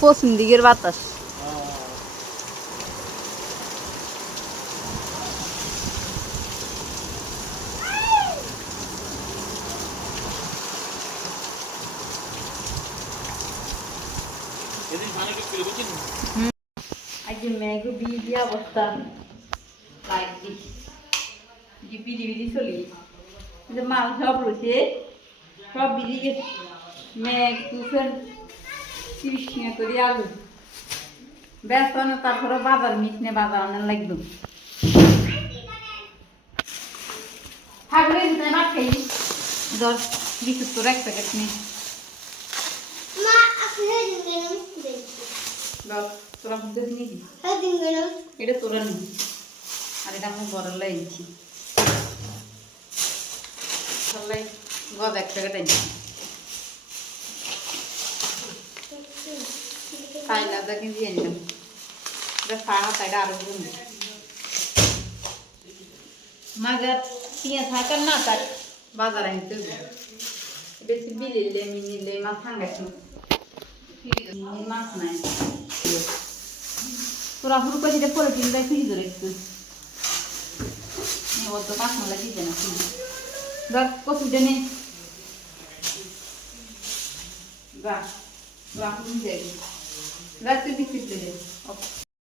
পশ্চিম দিকের বাতাস। আজ মেঘ বিধি অবস্থা লাগবে বিধি বিধি চলি যে মাল সব রয়েছে সব বিধি গেছে মেঘ তুষের কৃষ্ণা করি আলু ব্যস্ত না তারপরে বাজার মিশনে বাজার আনার লাগবে ঠাকুরের ভিতরে ভাত খাই ধর বিশুদ্ধ তোর এক প্যাকেট নেই তোরা বুঝতে নিবি এটা তোরা নিবি আর এটা আমি বড় লাগিয়েছি গদ এক প্যাকেট আনছি তাইলে আদা কেজি আনলাম এটা সারা তাইটা আরো গুণ মাগার পিঁয়াজ থাকার না তার বাজার আনতে বেশি বিলিলে মিনিলে মাছ ভাঙাছি মাছ নাই তোরা শুরু করে দিতে পরে কিনে দেয় ফ্রিজ ধরে একটু অত কাঁচমালা দিতে না ধর কচুটা নেই তুই বিস্কুট